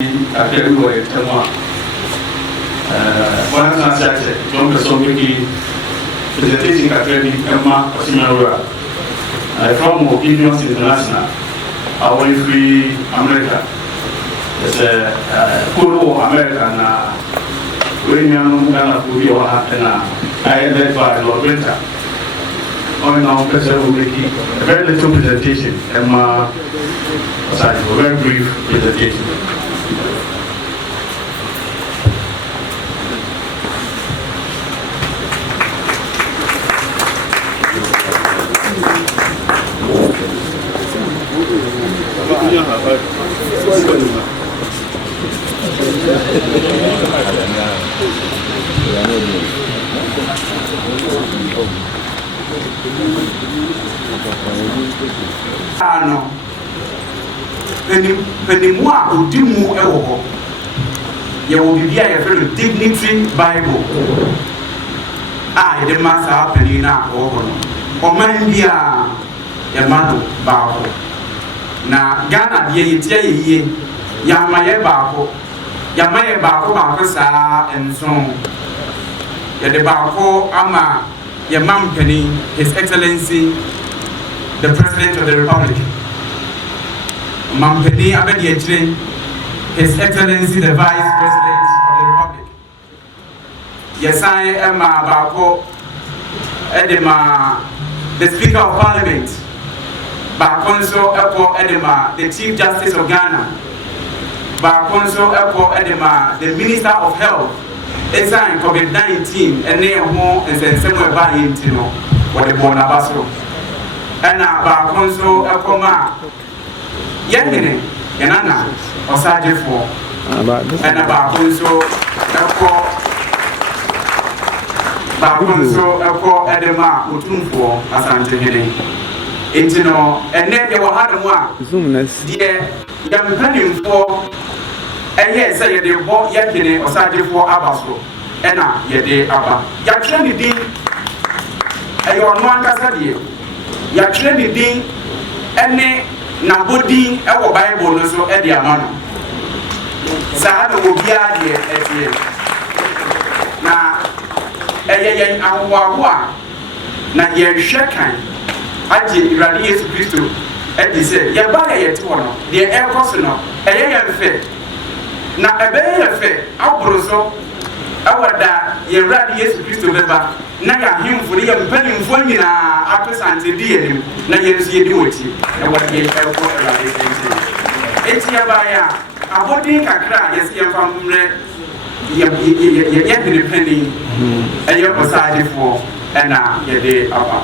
everywhere one transaction, don't so many presentation academy Emma Osimera from GIDEONS International, our free America. It's a Puro American when you are Purio and I led by Lord Winter. On our person will make a very little presentation, Emma OSAGYEFUO, a very brief presentation. Penimua udimu ewo ye will be a very dignity Bible. The master penina or man be a madu bako. Na Ghana ye Yamaye bako Yamaye bako bakasa and so ya de bako ama ya mampeni His Excellency the President of the Republic. Mampeni Abedi His Excellency the Vice President of the Republic. Yes, I am Bako Edema, the Speaker of Parliament. Bakonso Eko Edema, the Chief Justice of Ghana. Bakonso Eko Edema, the Minister of Health. It's in COVID-19 and they are more and then somewhere by Intino or the Bonabaso. And Bakonso Eko Ma. Yangene, Yanana, OSAGYEFUO, and about Bakonso Eko Edema, Utumfo, Asantehene. Intino, and then they were hard one. Dear, young penny for, and yes, say they bought Yakine OSAGYEFUO Abaso, and Yade Abba. Yakini Ding, and your one Casadio. Yakini Ding, and na body our Bible so edi amano sa no bia de etie na yen awoawo na ye hwekan age irade Yesu Kristo edi se ye ba ye te wono de ekos no ye fe na ebe ye fe abro so awada ye irade Yesu Kristo beba na ya himfo ye mpanimfo nyina apesante di enim na ye nso ye di woti na wade ye ko irade enti ya ba ya abodi kakra ye se famre ye de penny e ye OSAGYEFUO na ye de aba